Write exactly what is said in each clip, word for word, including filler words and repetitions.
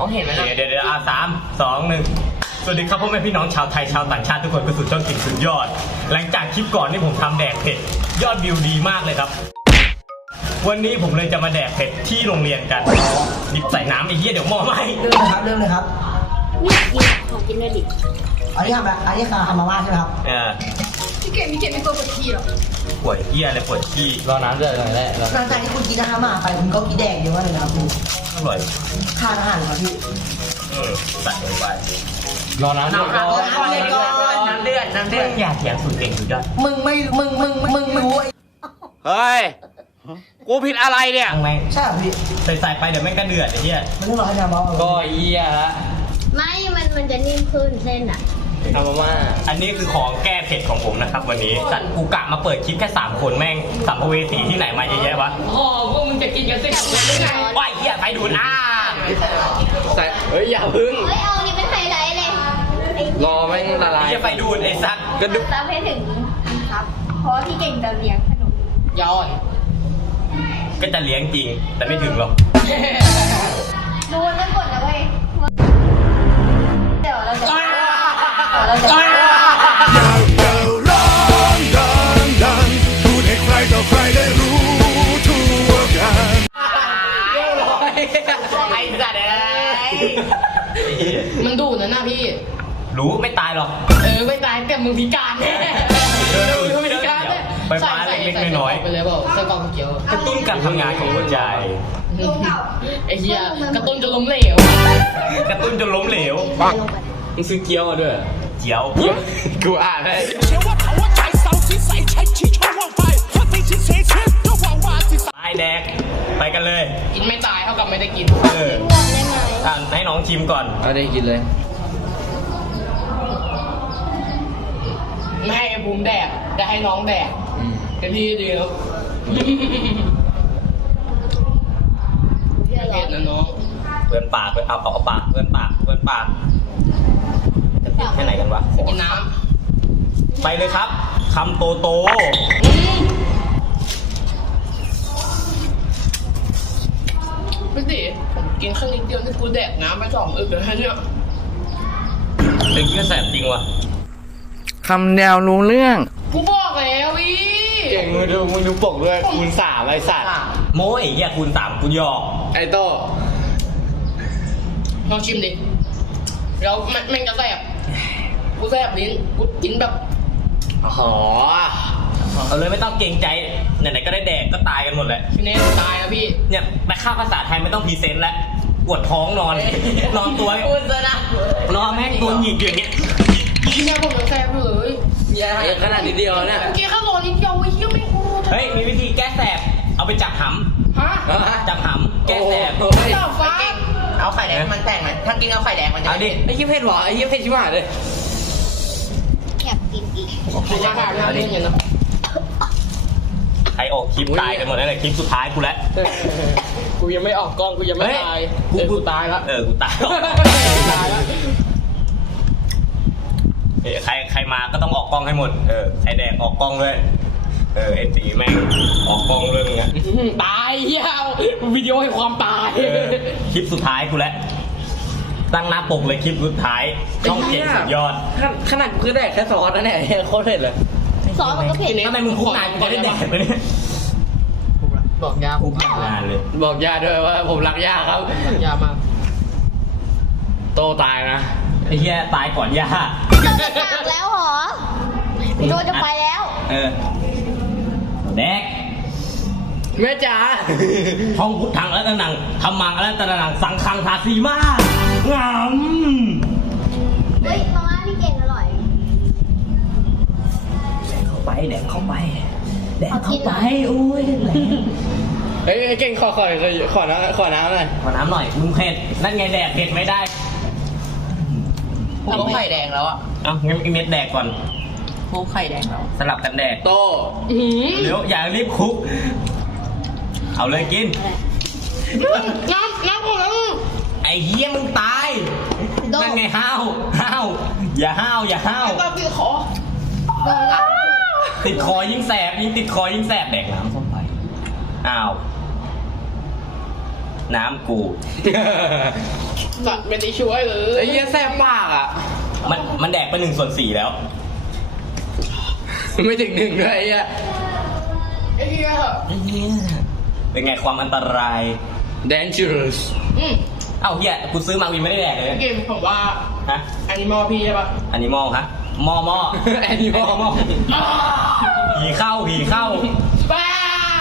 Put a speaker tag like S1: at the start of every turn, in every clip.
S1: เขาเห็นไหมนะ
S2: เดี๋ยวเดี๋ยวอ่ะสามสองหนึ่งสวัสดีครับพ่อแม่พี่น้องชาวไทยชาวต่างชาติทุกคนก็สู่ช่องกิ่งสุดยอดหลังจากคลิปก่อนที่ผมทำแดกเผ็ดยอดวิวดีมากเลยครับวันนี้ผมเลยจะมาแดกเผ็ดที่โรงเรียนกันดิบใส่น้ำไอ้เหี้ยเดี๋ยวมอไหม
S3: เรื่องเลยครับเรื่องเลยครับ
S4: นี่กินของกินด้วยดิ
S3: อันนี้ทำแบบอันนี้คือทำมาม่าใช่ไหมครับ
S2: เออ
S4: พี่เก่งพี่เก่งไม่กลัวปวดขี้หรอ
S2: ปวดเหี้ยอะไรปวดขี้
S1: รอน้ำเดือดหน่อยแหละ
S3: หลังจากที่คุณกินอาหารมาไปคุณก็กินแดกเยอะมากเลยนะครับคุณ
S2: อร่อย
S3: ทานอาหารครับพี่
S2: เออใส่ลงไป
S1: รอน้ำเดือดก่อน
S4: น้ำเดือดน้ำเดื
S2: เพื่
S4: อ
S2: อ
S4: ด
S2: นอยากเถียงสุดเก่งสุดยอด
S3: มึงไม่มึงมึงมึงไม่รู้ไอ้
S5: เฮ้ย กูผิดอะไรเนี่ย
S2: ทั้งแม่ง
S3: ใช่เหรอพี่
S2: ใส่ใส่ไปเดี๋ยวแม่งก็เดือดไอ้เหี้ย
S3: มันต้องรอให้น้ำร้อน
S1: ก็เยี่ยละ
S4: ไม่มันมันจะนิ่มขึ้นเส้นอ่ะ
S1: ทำมาม่า
S2: อันนี้คือของแก้เผ็ดของผมนะครับวันนี้สัตว์กูกะมาเปิดคลิปแค่สามคนแม่งสัมภเวสีที่ไหนมาเยอะแยะวะ
S1: อ๋อพวกมึงจะกินกันสิได้ไง
S2: ว้ายเหี้ยไปดูดอ่า
S1: ใส่เฮ้ยอย่าพึ่ง
S4: เฮ้ยเอานี่เป็นไฮไลท์เลย
S1: รอแม่งละลาย
S2: เหี้ยไปดูดไอ้สัตว์
S1: กระดูก
S4: ซับให้ถึงครับ เพราะว่าพี่เก่งจะเลี้ยงขนม
S1: ย้อน
S2: ก็จะเลี้ยงจริง แต่ไม่ถึงหรอก
S4: ดูมันกดนะเว้ยเดี๋ยวเราจะเราจะ
S6: อยากจะร้องดังๆพูดให้ใครต่อใครได้รู้ทั่วกัน
S2: ไอ้สัตว์เอ้ย
S1: มันดูดนะหน้าพี่
S2: รู้ไม่ตายหรอก
S1: เออไม่ตายแต่มึงพิการแน่มึงพิการแน่
S2: ไฟฟ้าเล็กๆน้อย
S1: ไปเลยบอกใส่กล่องเขียว
S2: ๆกระตุ้นการทำงานของหัวใจ
S1: ไอ้เหี้ยกระตุ้นจนล้มเหลว
S2: กระตุ้นจนล้มเหลว
S1: มึงซื้อเกี๊ยวมาด้วย
S2: เจียว
S1: กูอ่านได้
S6: เชื่อว่าเขาว่าใจเสาที่ใส่ใช้ชี้ช่องว่างไปเพราะที่ชิ้นเสียชีวิตก็หวังว่าที่
S2: ตายแดกไปกันเลย
S1: กินไม่ตายเท่ากับไม่ได้กิน
S2: เอออ่ะให้น้องชิมก่อน
S1: เอาได้กินเลยไม่ให้ภูมิแดกจะให้น้องแดกเป็นที่ดีครับเผ็ดนะน้อง
S2: เพื่อนปากเพื่อนเอาเอาปากเพื่อนปากเพื่อนปากจะติดแค่ไหนกันวะขอ
S1: กินน้
S2: ไปเลยครับคำโตโต
S1: ำไม่ดิผมกินแค่นิดเดียวนี่กูแดกน้ำไปสองอึกเลยเนี่ย
S2: เด็กนี่แสบจริงว่ะ
S5: คำแนวรู้เรื่อง
S1: กูบอกแล้วอี
S5: เก่งมึงดูมึงดูปกด้วยคูณสามไอ้สัตว์
S2: โม้ไอ้เหี้ยคูณสามกูหยอก
S5: ไอ้โต้
S1: ลองชิมดิแล้วแม่งจะแสบกูแสบลิ้นกูกินแบบ
S5: อ๋อ
S2: เอาเลยไม่ต้องเกรงใจไหนๆก็ได้แดกก็ตายกันหมดแหละ
S1: พี่เนสตายแล้วพี่
S2: เนี่ยไปค่าภาษาไทยไม่ต้องพรีเซนต์แล้วปวดท้องนอน นอนตัว
S1: พูดซะนะ
S2: นอนแม่งตัวหงิกอยู่อย่างเงี้ย
S1: กินแค่ผมยังแสบเลย
S5: อย่าขนาดนิดเดียวเนี่ย
S1: เมื่อกี้ข้าวโรนิดเดียวไอ้เหี้ยไม่พูด
S2: เฮ้ยมีวิธีแก้แสบเอาไปจับห
S1: ฮะ
S2: ำจับหำแก้แสบ
S5: โอ้ย
S1: เจ้าฟ้า
S7: เอาไข่แดงมันแต่งไหมถ้ากินเอาไข่แดงมันจะ
S2: เอาดิ
S5: ไอ้เหี้ยเผ็ดหวะไอ้เหี้ยเผ็ดชิบหายเลย
S4: อยากกินอีก
S1: กินอาหารน่าเล่นอย่างนั้น
S2: ใครออกคลิปตายกันหมดแล้วเนี่ยคลิปสุดท้ายกูแล้ว
S1: กูยังไม่ออกกล้องกูยังไม่ตายเออกูตายแล้ว
S2: เออกูตาย
S1: ตายแล้ว
S2: เออใครใครมาก็ต้องออกกล้องให้หมดเออใครแดกออกกล้องด้วยเออไอ้ตีแม่งออกกล้องเรื่องเนี้ย
S1: ตายเหี้ยวิดีโอให้ความตาย
S2: เออคลิปสุดท้ายกูแล้วตั้งหน้าปกเลยคลิปสุดท้ายช่องเก่งสุดยอด
S5: ขนาดกูแดกแค่ซอสนะเนี่ยโคตรเผ็ดเลย
S4: ซอสมันก็เผ็ด
S2: ทำไมมึงคุกนานกูจะได้แดกไปเนี่ย
S1: บอกยา
S2: คุกนานเลย
S5: บอกย่าด้วยว่าผมรักย่าครับ
S1: บอกยามาก
S5: โตตายนะ
S2: ไอ้เหี้ยตายก่อนย่า
S4: เราจะจากแล้วเหรอพี่โดจะไปแล้ว
S2: เออแดก
S5: แม่จ๋า
S2: ท่องพุทธังและตะนังธรรมังและตะนังสังฆังทาสีมางาม
S4: เฮ้ยมาม่าพี่เก่งอร่อย
S2: เข้าไปแดกเข้าไปแดกเข้าไปโอ้ยแหลก
S5: เฮ้ยเก่งขอขอขอน้ำขอน้ำหน่อย
S2: ขอน้ำหน่อยมึงเผ็ดนั่นไงแดกเผ็ดไม่ได้
S7: เอาไข่แดงแล้วอ่ะ
S2: เอ้างั้นอีเม็ดแดกก่อน
S7: พูไข่แดงแล้ว
S2: สลับกันแดก
S5: โต
S1: อื้อ
S2: เดี๋ยวอย่ารีบคุก เอาเลยกิน
S1: หือน้ำน้ำของเรา
S2: ไอ้เหี้ยมึงตาย
S4: โดน
S2: นั่นไงห้าวห้าวอย่าห้าวอย่าห้าว
S1: ตาติดคอ
S4: โดนแล้ว
S2: ติดคอยิ่งแสบยิ่งติดคอยิ่งแสบแดกน้ำส้มไปอ้าวน้ำกู
S1: สัตว์ไม่ได้ช่วยเลย
S5: ไอ้เหี้ยแสบปากอ่ะ
S2: มันมันแดกไปหนึ่งส่วนสี่แล้ว
S5: ไม่ถึงหนึ่งด้วยไอ้เหี้ย
S1: ไอ้เหี้ย
S2: เป็นไงความอันตราย
S5: dangerous
S1: อืม
S2: เอ้าเฮียกูซื้อมาวินไม่ได้แดกเลย
S1: เกมผมว่า
S2: ฮะ
S1: แอนิมอลพี่ใช่ปะ
S2: อนิมอลฮะมอมอ
S5: animal
S2: ผีเข้าผีเข้า
S1: บ้า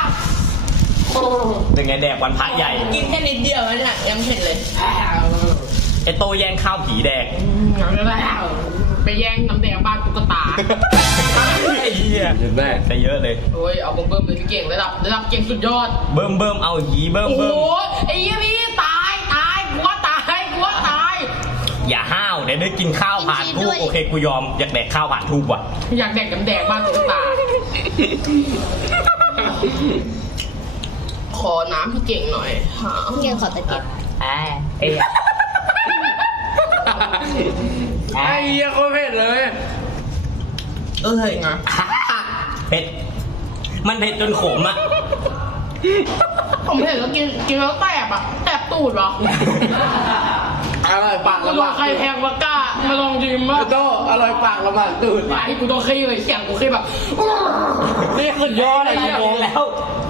S2: เป็นไงแดกวันพระใหญ่
S7: กินแค่นิดเดียวเนี่ยยังเผ็ดเลย
S2: ไอโตแย่งข้าวผีแดก
S1: แล้วไปแย่งน้ำแดงบ้านตุ๊กตา
S2: ไอ้เหี้ย
S5: เห็นไหม
S2: ใส่เยอะเลย
S1: โอ้ยเอาเบิ่มๆเลยพี่เก่งระดับระดับเก่งสุดยอด
S2: เบิ่มเบิ่มเอาหีเบิ่ม
S1: โอ้โห
S2: เบิ่ม
S1: ไอ้เหี้ยพี่ตายตายกลัวตายกลัวตาย
S2: อย่าห้าวเดี๋ยวได้กินข้าวผ่านทูบโอเคกูยอมอยากแดกข้าวผ่านทูบว่ะ
S1: อยากแดกน้ำแดงบ้านตุ๊กตา ขอน้ำพี่เก่งหน่อยหา
S4: เก่งขอตะเกียบ
S2: อ่าเอ้ย
S5: ไอ้เหี้ยโคตรเผ็ดเลย
S2: เอ้ยเผ็ดมันเผ็ดจนขมอ่ะ
S1: ผมเห็นแล้วกินกินแล้วแตกอ่ะแตกตูดเหรอ
S5: อร่อยปาก
S1: กู
S5: ละ
S1: โด
S5: บาน ก
S1: ใครแพงวะกล้ามาลองชิมว่า
S5: โตอร่อยปากละบากตูด
S1: ไอ้กูต้องขี้เลยเสียงกูขี้แบบ
S5: นี่สุดยอดเลย
S2: ตาย
S5: เนี่ย
S2: โมงแล้ว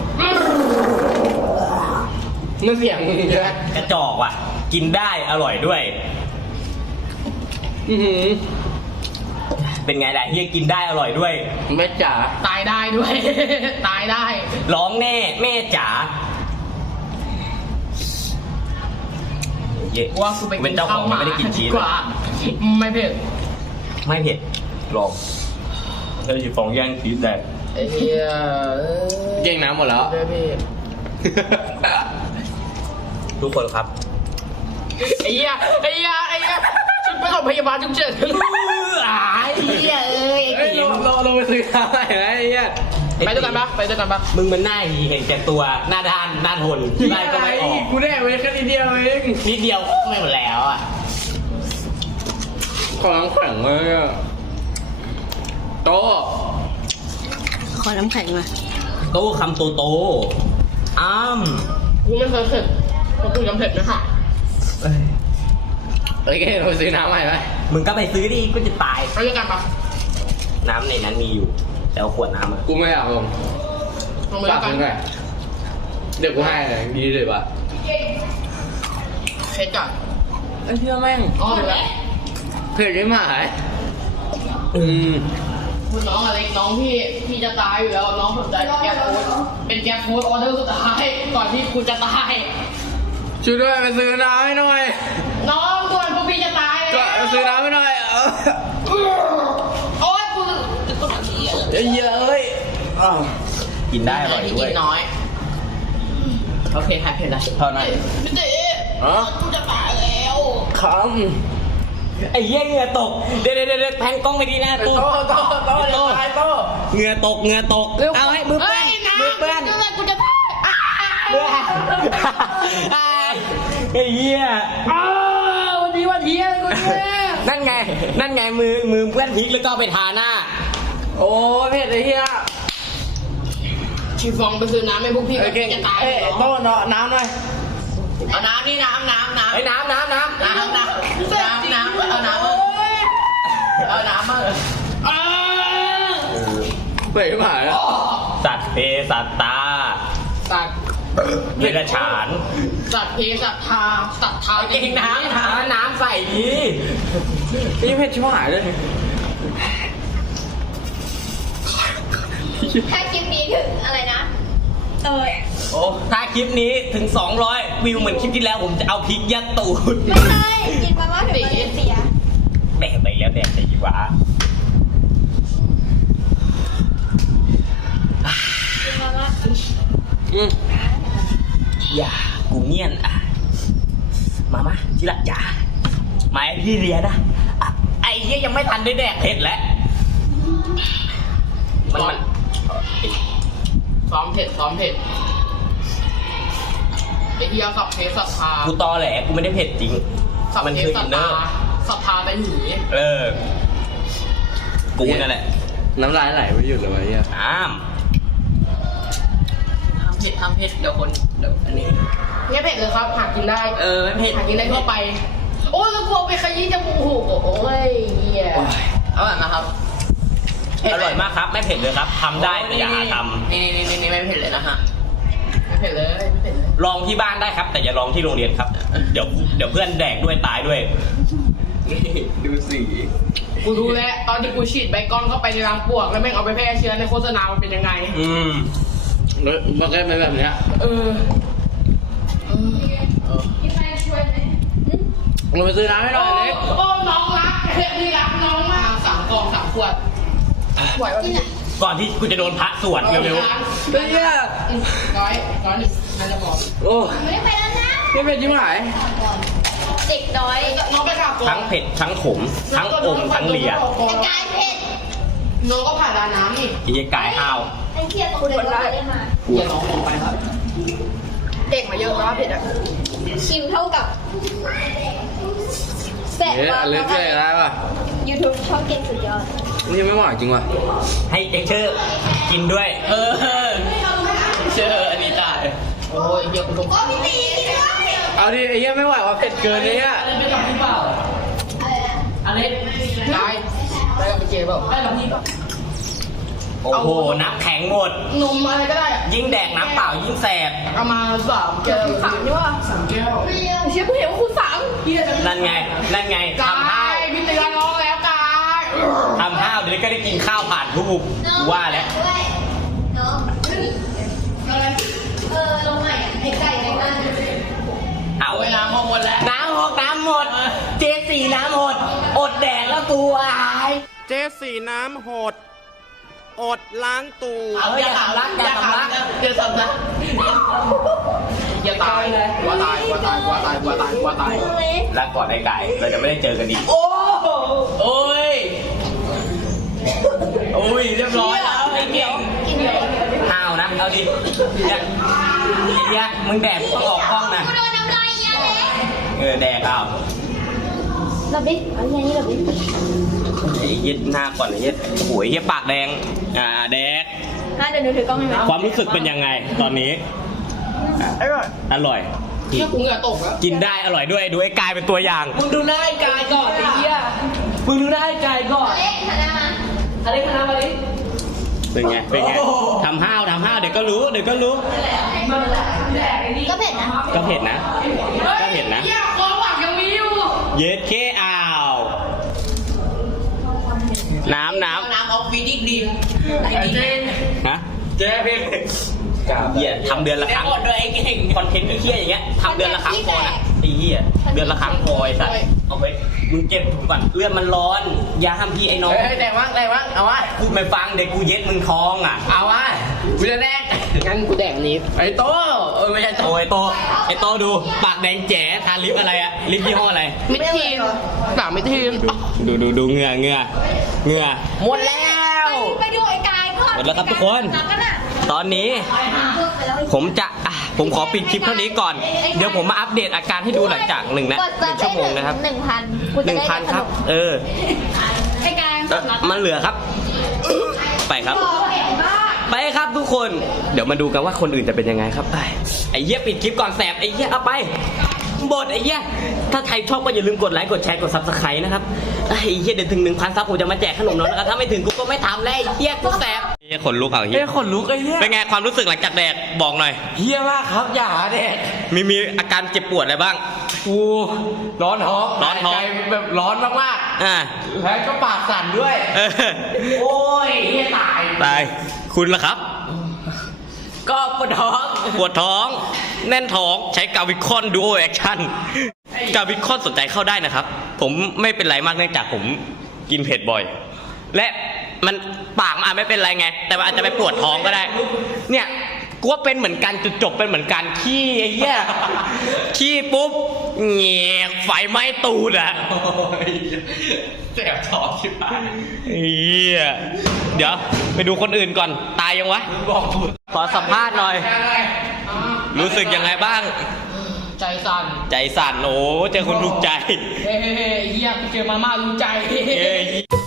S5: นั่นเสียงมึงใช่ไหม
S2: กระจอกว่ะ กินได้อร่อยด้วย
S5: อือหือ
S2: เป็นไงล่ะเฮียกินได้อร่อยด้วย
S5: แม่จ๋า
S1: ตายได้ด้วย ตายได้
S2: ร้องแน่แม่จ๋าเย้
S1: ว่ากูไป
S2: เป็
S1: กิ
S2: น
S1: น
S2: เจ้าข
S1: ข้า
S2: อ
S1: ว
S2: ง
S1: หมา
S2: ไม่ได้กินชีส
S1: ดีกว่า ไม่เผ็ด
S2: ไม่เผ็ดลองเธออยู่ฟองย่างชีสแดก
S1: ไอ้เหี้ย
S5: เก่งน้ำหมดแล้ว
S1: ไม่เผ็ด
S2: ทุกคนครับ
S1: ไอ้เหี้ยไอ้เหี้ยไอ้เหี้ยชุดไปของพยาบาลจุกเฉินอ้ายไอ้เหี้ยเอ้ย
S5: เอ้ยเราเราเราไปซื้อน้ำอะไรนะไอ้เหี้ย
S1: ไปด้วยกันปะไปด้วยกันปะ
S2: มึงมันหน้าหีเห็นแก่ตัวหน้าด้านหน้าทนไล่ก็ไม่ออก
S5: กูได้ไว้แค่นิดเดียวเอง
S2: นิดเดียวไม่หมดแล้วอ่ะ
S5: ของน้ำแข็งเลยอะโต
S4: ขอน้ำแข็งมา
S2: โตคำโตโตอ้าม
S1: กูไม่เคยเผ็ดเพราะกูยังเผ็ดไม่ค่ะ
S5: เอ้ยเราไปซื้อน้ำใหม่ไหม
S2: มึงก็ไปซื้อดิก็จะตาย
S1: ไปด้วยกันปะ
S2: น้ำในนั้นมีอยู่แต่เอาขวดน้ำอ่ะ
S5: กูไม่อยากลง
S1: ลงไป
S5: ฝา
S1: ด้
S5: ก
S1: วยกัน
S5: มึงหน่อยเดี๋ยวกูให้เลยดีเลยปะ
S1: เผ็ดก่อน
S5: ไอ้เหี้ยแม่ง
S1: อ๋อเดี๋ยวแล้ว
S5: เผ็ดไม่หายอืม
S1: คุณน้องอะไรน้องพี่พี่จะตายอยู่แล้วน้องสนใจแก๊ปฟู้ดเป็นแก๊ปฟู้ดออเดอร์สุดท้ายก่อนที่คุณจะตาย
S5: ช่วยด้วยไปซื้อน้ำให้หน่อย
S1: น้องด่วนพวกพี่จะตายเลย
S5: ก็ไปซื้อน้ำให้หน่อยเออ
S1: โอ๊ยกู
S5: ไอ้เหี้ยเอ้ยอ้าว
S2: กินได้อร่อย
S1: ที่
S2: ด้
S1: กิ
S2: วย
S1: นน้อย
S7: โอเคหายเผ็ดแล้ว
S2: เท่านั้น
S1: พี่เจ๊
S5: อ๋อ
S1: กูจะตายแล้ว
S5: คำ
S2: ไอ้เหี้ยเหงื่อตกเดี๋ยวเดี๋ยวเดี๋ยวแพนกล้องไปดีนะ
S5: โต
S2: ตู้
S5: โตโตอย่าตายโต
S2: เหงื่อตกเหงื่อตกเอาให้มือเปื้อน
S1: ฮ้ยน้ำ
S2: มือเปื้อน
S1: กูจะตายอ่ะ
S2: เปื้อนไอ้เหี้ย
S1: อ้าววันนี้วันเที่ยงกูเนี่ย
S2: นั่นไง นั่นไงมือมือเปื้อนพริกแล้วก็เอาไปทาหน้า
S5: โอ้เผ็ดไอ้เหี้ย
S1: ชีฟองไปซื้อน้ำให้พวกพี่
S5: ไอ้เก่ง
S1: จะตาย
S5: เอ้ย
S1: เหรอ
S5: โตเนาะน้ำหน่อย
S7: เอาน้ำนี่น้ำน้ำน้ำ
S2: ไอ้น้ำน้ำน้ำ
S7: น้ำน้ำน้ำน้ำเอาน้ำมาเอาน้ำมา
S1: อ้าว
S5: เผ็ดไม่หายแล้ว
S2: สัตว์เพสัตตา
S1: สัตว์
S2: เดรัจฉาน
S1: สัตว์เพศสัตว์ทาสัตว์ทา
S2: เองน้ำน้ำน้ำใส่ดี
S5: นี่เผ็ดชิบหายเลย
S4: ถ้าคลิปนี้ถึงอะไรนะ เออ
S2: โอ้ถ้าคลิปนี้ถึงสองร้อยวิวเหมือนคลิปที่แล้วผมจะเอาพริกยัดตูด
S4: ไม่ใช่กินมาม่าถึงมาเลเซีย
S2: แดกไปแล้วแดกไปดีกว่า
S4: กินมาม่า
S5: อืม
S2: อย่ากูเงียนอ่ะมามาที่รักจ๋ามาให้พี่เรียนนะอ่ะไอ้เหี้ยยังไม่ทันได้แดกเผ็ดแล้วมันมัน
S1: ซ้อมเผ็ดซ้อมเผ็ดไอ้เหี้ยสัตว์เพศสัตว์ทา
S2: กูตอแหลกูไม่ได้เผ็ดจริง
S1: สัตว์
S2: มัน
S1: เพศ
S2: คือ
S1: สั
S2: อิ
S1: ต
S2: น
S1: ว์
S2: เนอ
S1: ทา
S2: ร์
S1: สัตว์ทาไปหนี
S2: เออกูนั่นแหละ
S5: น้ำลายไหลไม่หยุดเลยวะไอ้เหี้ย
S2: อ้าม
S7: ทำเผ็ดทำเผ็ดเดี๋ยวคนเดี๋ยวอันนี้
S1: รไม่เผ็ดเลยครับหากินได้
S7: เออไม่เผ็ด
S1: หากินได้ทั่วไป โอ้ยแล้วกลัวไปขยี้จมูกโอ้ยเหี้ย
S7: เอาแบบนะครับ
S2: อร่อยมากครับ ไม่เผ็ดเลยครับทำได้แต่อย่าหาท
S7: นี่นี่นี่นี่ไม่เผ็ดเลยนะฮะ
S1: ไม่เผ็ดเลยไม่เผ็ดเลย
S2: ำลองที่บ้านได้ครับ แต่อย่าลองที่โรงเรียนครับ เดี๋ยวเดี๋ยวเพื่อนแดกด้วยตายด้วย
S7: ดูสี
S1: กูรู้แล้วตอนที่กูฉีดไบคอนเข้าไปในรังปลวกแล้วแม่งเอาไปแพร่เชื้อในโฆษณามันเป็นยังไง
S2: อืม
S5: แล้วมันก็เป็นแบบเนี้ย
S1: เออ
S5: ลงไปซื้อน้ำให้หน่
S1: โอ้
S5: อยเล็ก
S1: โอ้น้องรักเฮ้ยนี่รักน้องมากสามกล่องสามขวดไหวป่ะพี่
S2: ก่อนที่กูจะโดนพระสวดเร็ว
S5: เฮ้ย
S1: อืมร้อยร้อยหนึ่งน่าจะบอก
S5: โอ้
S4: ไม่ได้ไปแล้วนะ
S5: นี่เป็นยิ้มไหน
S4: เด็กน้อย
S1: น้องไปขับ
S2: ๆทั้งเผ็ดทั้งขมทั้งอมทั้งเลีย
S4: แต่กายเผ็ด
S1: น้องก็ผ่านร้านน้ำนี่
S2: ไอ้เหี้ยกายห้าว
S4: ไอ้เทียตรงเลยก็ได้มา
S1: อย่าน้องลงไปครับเด็กมาเยอะแล้วเผ็ดอ่ะ
S4: ชิมเท่ากับแสบ
S5: เฮ้ย
S4: มาก
S5: อเล็กเลยได้ป่ะ
S4: ยูทูบช่องเก่งสุดยอด
S5: นี่ยังไม่หวานจริงว่ะ
S2: ให้เอ็กเชอร์กินด้วย
S7: เออเชื่ออันนี้ตาย
S1: โอ้ยเดี๋ยวกูต้อง
S4: โอ้พี่ตีกินด้วย
S5: เอาดิไอ้เหี้ยไม่ไหวว่ะเผ็ดเกินเลยอ่ะ
S1: อะไรไปกับพี่เปล่าอะไรได้ได้กับพี่เจเปล่าได้กับพี่เปล่า
S2: โอ้โหน้ำแข็งหมด
S1: นมอะไรก็ได้อะ
S2: ยิ่งแดกน้ำเปล่ายิ่งแสบ
S1: เอามาสามแก้วสามใช่ป่ะสามแก้วเชี่ยกูเห็นว่าคุณสามพี่จะ
S2: นั่นไง นั่นไง
S1: กา
S2: ทำห้าวย
S1: พี่เตือนน้องแล้วกาย
S2: ทำห้าวเดี๋ยวก็ได้กินข้าวผ่านรูปว่าแล้ว
S4: ด้วยเนาะเออลงใหม่อ่ะไอ้ไก่ไอ้นั่น
S2: เอา
S1: เวลาหมดแล้ว
S2: น้ำหกน้ำหมด เจสี่น้ำหมด อดแดกแล้วกูอาย
S6: เจสีน้ำหด อดล้างตู
S2: เอาอย่าทำรักอย่าทำรัก
S1: อย่าทำนะอย่าตายว่าตายว่าตายว่าตายว่าตายว่าตาย
S2: รักก่อนไอ้ไก่เราจะไม่ได้เจอกันอีก
S1: โอ้
S7: โอ้ยโอ้ยเรียบร้อยแล้วไอ้เกี่ยว
S2: ห้าวนะ เอาดิเนี่ยเนี่ยมึงแดกมึงต้องออกกล้องนะ
S4: กูโดนน้ำลายเยอะเลย
S2: เออแดกเอา
S4: หลับดิเอาอย่างนี้หลับดิ
S2: ไอ้เหี้ย็ดหน้าก่อนไอ้เหี้ย็ดโอ้โหไอ้เหี้ยปากแดง อ่าแดก
S4: น่าเดี๋ยวหนูถือกล้องให้ไหม
S2: ความรู้สึกเป็นยังไงตอนนี้
S1: อร่อย
S2: อร่อย
S1: เชี่ยกูเหงื่อตกแล้ว
S2: กินได้อร่อยด้วย ดูไอ้กายเป็นตัวอย่าง
S1: มึงดูหน้าไอ้กายก่อนไอ้เหี้ยมึงดูหน้าไอ้กายก่อน
S4: เล็กหันหน้ามา
S1: อะไรคณะมาดิ
S2: เป็นไง เป็นไงทำห้าวทำห้าวเดี๋ยวก็รู้ เดี๋ยวก็รู้
S4: ก็เผ็ดนะ
S2: ก็เผ็ดนะ ก็เผ็ดนะ
S1: เหี้ยความหวังยังมีอยู่
S2: เย็ดเคอ้าว น้ำน้
S7: น้ำออฟฟิศอีกดี
S1: ไอ้เจน
S2: ำฮะ
S5: เจ๊พี่
S2: เหี้ยทำเดือนละค
S7: ได้
S2: รั้ง
S7: หมดด้วยไอ้เก่ง
S2: คอนเทนต์เหี้ยอย่างเงี้ยทำเดือนละครั้งพอนะไอ้เหี้ยเดือนละครั้งพอไอ้สัสเอาไปมึงเก็บก่อนเลือดมันร้อนอย่าห้ามพี่ไอ้น้อง
S7: เฮ้ยแดงมั้งแดงมั้งเอาวะ
S2: พูดไม่ฟังเด็กกูเย็ดมึงท้องอ่ะ
S7: เอาวะกูจะแดง
S1: งั้นกูแดกนี้
S7: ไอ้โต้เออไม่ใช่โต้
S2: โอ้ยโตไอ้โตดูปากแดงแจ๋ทาลิปอะไรอะลิปยี่ห้ออะไร
S1: มิดทีมหนามิดทีม
S2: ดูดูดูเหงื่อเหงื่อเหงื่อ
S7: หมดแล้ว
S4: ไปดูไอ้กายก่อน
S2: หมดแล้วครับทุกคน
S4: รักกันอ่ะ
S2: ตอนนี้ผมจะอ่ะผมขอปิดคลิปเท่านี้ก่อน เดี๋ยวผมมาอัปเดตอาการให้ดูหลังจากหนึ่งนะหนึ่งชั่วโมงนะครับ
S4: หนึ่งพันกู
S2: ห
S4: จะ
S2: นึ่ง
S4: ได้
S2: พันครับ เออ
S4: ไอ้กาย
S2: เอ่อมันเหลือครับ ไปครับ ไปครับทุกคน เดี๋ยวมาดูกันว่าคนอื่นจะเป็นยังไงครับ ไอ้เหี้ยปิดคลิปก่อนแสบไอ้เหี้ยเอาไปบดไอ้เหี้ยถ้าใครชอบก็อย่าลืมกดไลค์กดแชร์กดซับสไครต์นะครับไอ้เหี้ยเดี๋ยวถึงหนึ่งพันซับผมจะมาแจกขนมน้องนะครับถ้าไม่ถึงกูก็ไม่ทำแล้วไอ้เหี้ยกูแสบไอ้เหี้ยขนลุกเอาเหี้
S5: เอ้
S2: ย
S5: ยขนลุกไอ้เหี้ย
S2: เป็นไงความรู้สึกหลังจากแดกบอกหน่อย
S5: เหี้ยมากครับอย่าแดก
S2: มีมีอาการเจ็บปวดอะไรบ้าง
S5: กูร้อนท้อง
S2: ร้อนท้อง
S5: ใจแบบร้อนมาก
S2: อ่า
S5: ๆแล้วก็ปากสั่นด้วย
S2: เออ
S5: โอ้ยเหี้ยตาย
S2: ตายคุณล่ะครับ
S7: ก็ปวดท้อง
S2: ปวดท้อง แน่นท้องใช้กาวิคอนดูโอแอคชั่นกาวิคอนสนใจเข้าได้นะครับ ผมไม่เป็นไรมากเนื่องจากผมกินเผ็ดบ่อย และมันปากมันอาจไม่เป็นไรไง แต่มันอาจจะไปปวดท้องก็ได้ เนี่ยกูว่าเป็นเหมือนกันจุดจบเป็นเหมือนกันขี้ไอ้เหี้ยขี้ปุ๊บเงียไฟไหม้ตูดอ่ะ
S5: แสบท้องชิบหาย
S2: เหี้ยเดี๋ยวไปดูคนอื่นก่อนตายยังวะ
S5: บอกกู
S2: ขอสัมภาษณ์หน่อย รู้สึกยังไงบ้าง
S1: ใจสั่น
S2: ใจสั่นโอ้เจอคนถูกใจ
S1: เฮ้ยเฮียกูเจอมาม่ารู้ใจ
S2: เอ้ย